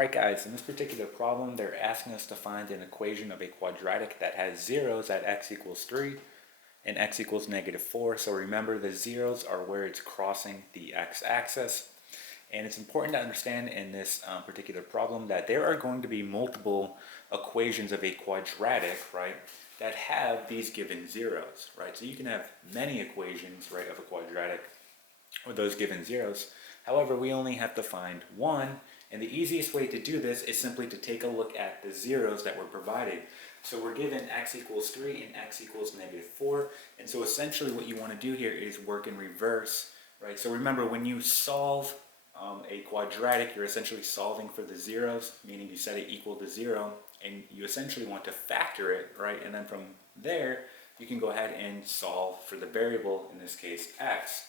Alright guys, in this particular problem, they're asking us to find an equation of a quadratic that has zeros at x equals 3 and x equals -4. So remember, the zeros are where it's crossing the x-axis. And it's important to understand in this particular problem that there are going to be multiple equations of a quadratic, right, that have these given zeros, right? So you can have many equations, right, of a quadratic with those given zeros. However, we only have to find one, and the easiest way to do this is simply to take a look at the zeros that were provided. So we're given x equals 3 and x equals -4, and so essentially what you want to do here is work in reverse, right? So remember, when you solve a quadratic, you're essentially solving for the zeros, meaning you set it equal to 0, and you essentially want to factor it, right? And then from there, you can go ahead and solve for the variable, in this case, x.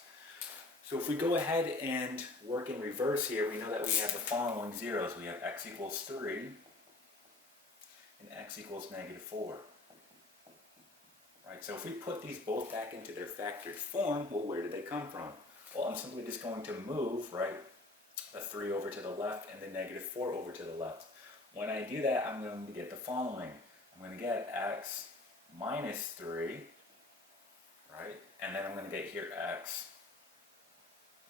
So if we go ahead and work in reverse here, we know that we have the following zeros. We have x equals 3 and x equals -4. Right, so if we put these both back into their factored form, well, where did they come from? Well, I'm simply just going to move, right, the 3 over to the left and the -4 over to the left. When I do that, I'm going to get the following. I'm going to get x minus 3, right, and then I'm going to get here x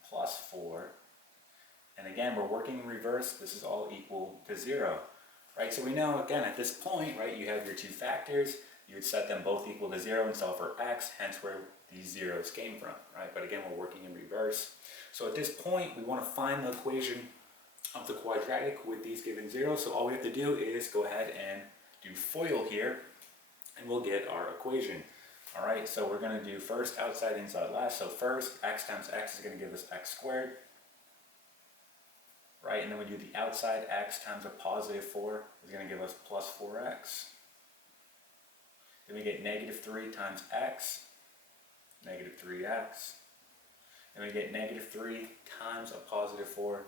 plus 4, and again, we're working in reverse. This is all equal to 0, right? So we know, again, at this point, right, you have your two factors. You would set them both equal to 0 and solve for x, hence where these zeros came from, right? But again, we're working in reverse. So at this point, we want to find the equation of the quadratic with these given zeros. So all we have to do is go ahead and do FOIL here, and we'll get our equation. All right, so we're going to do first outside, inside, last. So first, x times x is going to give us x squared, right? And then we do the outside, x times a +4 is going to give us plus 4x. Then we get -3 times x, -3x. Then we get -3 times a +4,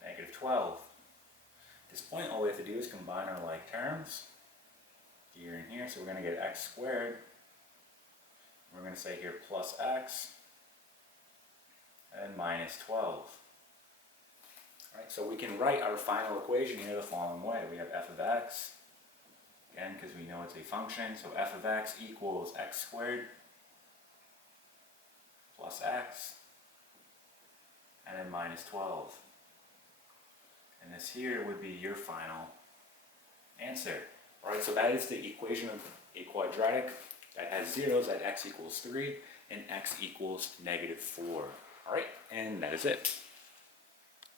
-12. At this point, all we have to do is combine our like terms here and here. So we're going to get x squared. We're going to say here plus x and -12. Right, so we can write our final equation here the following way. We have f of x, again, because we know it's a function, so f of x equals x squared plus x and then -12. And this here would be your final answer. All right, so that is the equation of a quadratic that has zeros at x equals 3 and x equals -4. All right, and that is it.